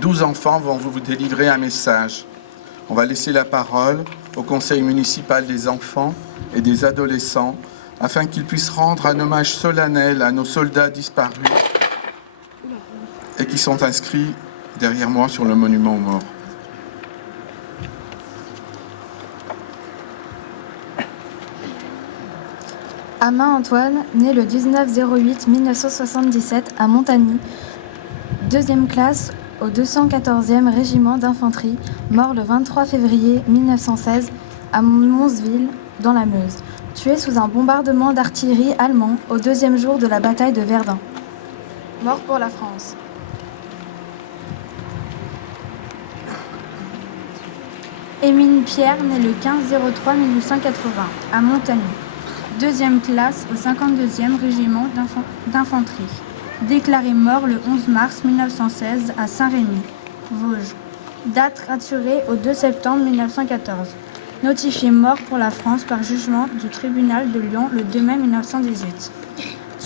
12 enfants vont vous délivrer un message. On va laisser la parole au conseil municipal des enfants et des adolescents afin qu'ils puissent rendre un hommage solennel à nos soldats disparus et qui sont inscrits derrière moi sur le monument aux morts. Amin Antoine, né le 19-08-1977 à Montagny, 2e classe au 214e régiment d'infanterie, mort le 23 février 1916 à Monsville, dans la Meuse, tué sous un bombardement d'artillerie allemand au 2e jour de la bataille de Verdun. Mort pour la France. Émile Pierre, né le 15-03-1880 à Montagny, 2e classe au 52e régiment d'infanterie. Déclaré mort le 11 mars 1916 à Saint-Rémy, Vosges. Date raturée au 2 septembre 1914. Notifié mort pour la France par jugement du tribunal de Lyon le 2 mai 1918.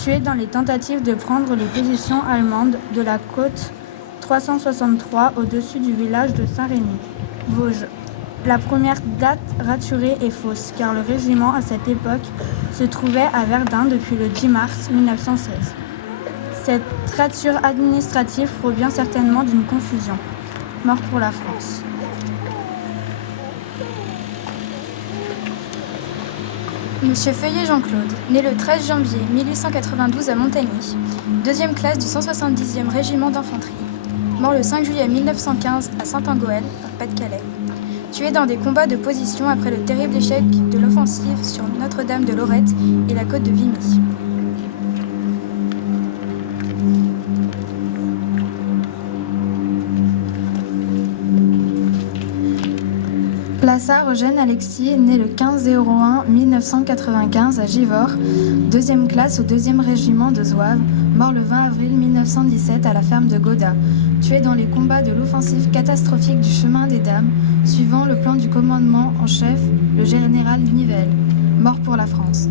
Tué dans les tentatives de prendre les positions allemandes de la côte 363 au-dessus du village de Saint-Rémy, Vosges. La première date raturée est fausse, car le régiment à cette époque se trouvait à Verdun depuis le 10 mars 1916. Cette rature administrative provient certainement d'une confusion. Mort pour la France. Monsieur Feuillet Jean-Claude, né le 13 janvier 1892 à Montagny, 2e classe du 170e régiment d'infanterie, mort le 5 juillet 1915 à Saint-Angoël, Pas-de-Calais, tué dans des combats de position après le terrible échec de l'offensive sur Notre-Dame de Lorette et la côte de Vimy. Plassard Eugène Alexis, né le 15-01-1995 à Givors, 2e classe au 2e régiment de Zouaves, mort le 20 avril 1917 à la ferme de Gauda, tué dans les combats de l'offensive catastrophique du chemin des Dames, suivant le plan du commandement en chef, le général Nivelle, mort pour la France.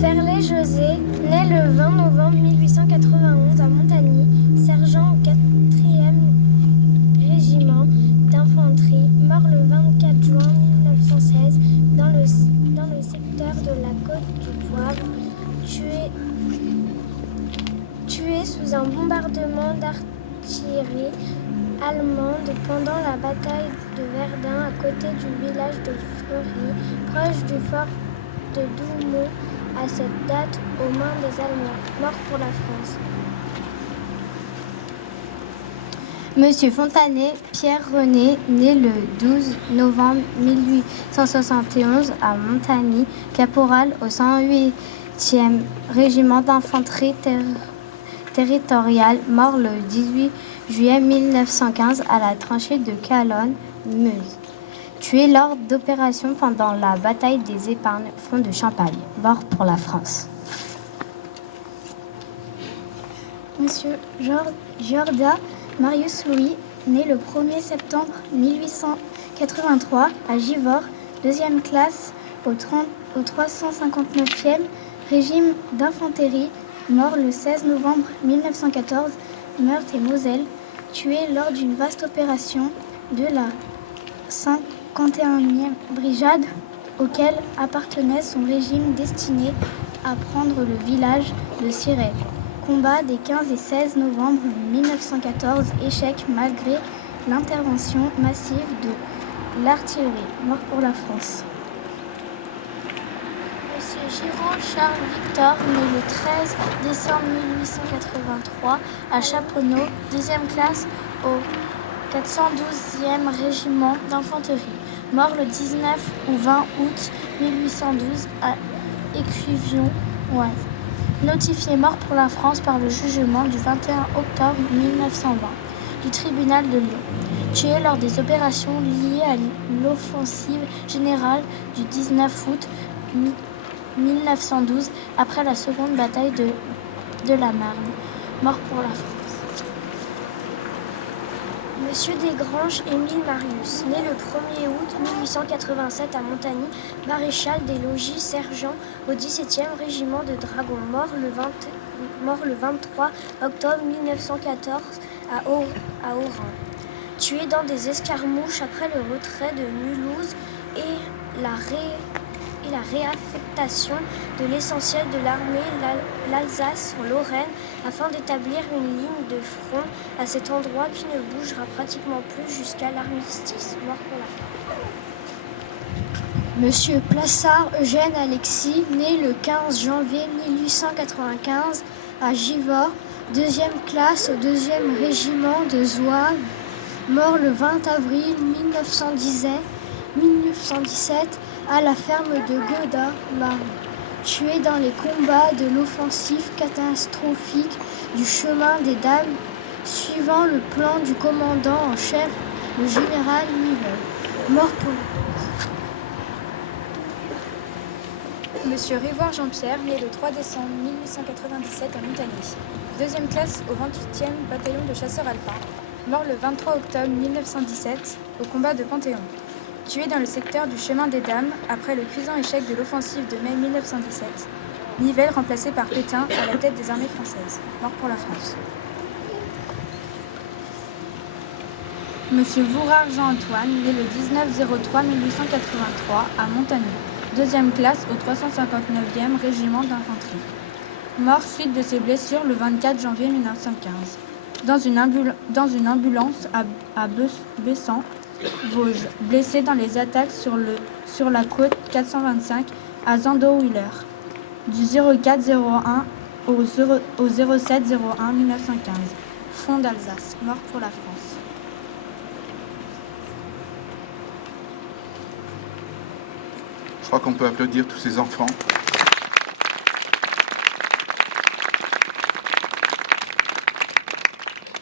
Ferlet José, né le 20 novembre 1891 à Montagny, sergent au 4e régiment d'infanterie, mort le 24 juin 1916 dans le secteur de la côte du Poivre, tué sous un bombardement d'artillerie allemande pendant la bataille de Verdun à côté du village de Fleury, proche du fort de Douaumont à cette date aux mains des Allemands, mort pour la France. Monsieur Fontanet, Pierre-René, né le 12 novembre 1871 à Montagny, caporal au 108e régiment d'infanterie territoriale, mort le 18 juillet 1915 à la tranchée de Calonne, Meuse. Tué lors d'opérations pendant la bataille des Épargnes, front de Champagne, mort pour la France. Monsieur Jorda Marius Louis, né le 1er septembre 1883 à Givors, 2e classe au 359e régime d'infanterie, mort le 16 novembre 1914, Meurthe et Moselle, tué lors d'une vaste opération de la 51e brigade, auquel appartenait son régime destiné à prendre le village de Cirey. Combat des 15 et 16 novembre 1914, échec malgré l'intervention massive de l'artillerie, mort pour la France. Monsieur Girand Charles Victor, né le 13 décembre 1883 à Chaponneau, 2e classe au 412e régiment d'infanterie, mort le 19 ou 20 août 1812 à Écuvion-Oise. Notifié mort pour la France par le jugement du 21 octobre 1920 du tribunal de Lyon. Tué lors des opérations liées à l'offensive générale du 19 août 1912 après la seconde bataille de la Marne. Mort pour la France. Monsieur Desgranges Émile Marius, né le 1er août 1887 à Montagny, maréchal des logis sergent au 17e régiment de dragons, mort le 23 octobre 1914 à Oran. Tué dans des escarmouches après le retrait de Mulhouse et la réaffectation de l'essentiel de l'armée, l'Alsace en Lorraine, afin d'établir une ligne de front à cet endroit qui ne bougera pratiquement plus jusqu'à l'armistice. Mort pour la fin. Monsieur Plassard Eugène Alexis, né le 15 janvier 1895 à Givors, 2e classe au 2e régiment de Zouaves, mort le 20 avril 1917 à la ferme de Goda, Marne, tué dans les combats de l'offensive catastrophique du chemin des Dames, suivant le plan du commandant en chef, le général Nivelle. Mort pour Monsieur Rivoire Jean-Pierre, né le 3 décembre 1897 à Montagny. 2e classe au 28e bataillon de chasseurs alpins. Mort le 23 octobre 1917 au combat de Panthéon. Tué dans le secteur du chemin des Dames après le cuisant échec de l'offensive de mai 1917. Nivelle remplacé par Pétain à la tête des armées françaises. Mort pour la France. Monsieur Vourard Jean-Antoine, né le 19-03-1883 à Montagny. 2e classe au 359e régiment d'infanterie. Mort suite de ses blessures le 24 janvier 1915. Dans une ambulance à Bessan, Vosges, blessé dans les attaques sur la côte 425 à Zandau-Willer, du 04-01 au 07-01 1915, Front d'Alsace, mort pour la France. Je crois qu'on peut applaudir tous ces enfants.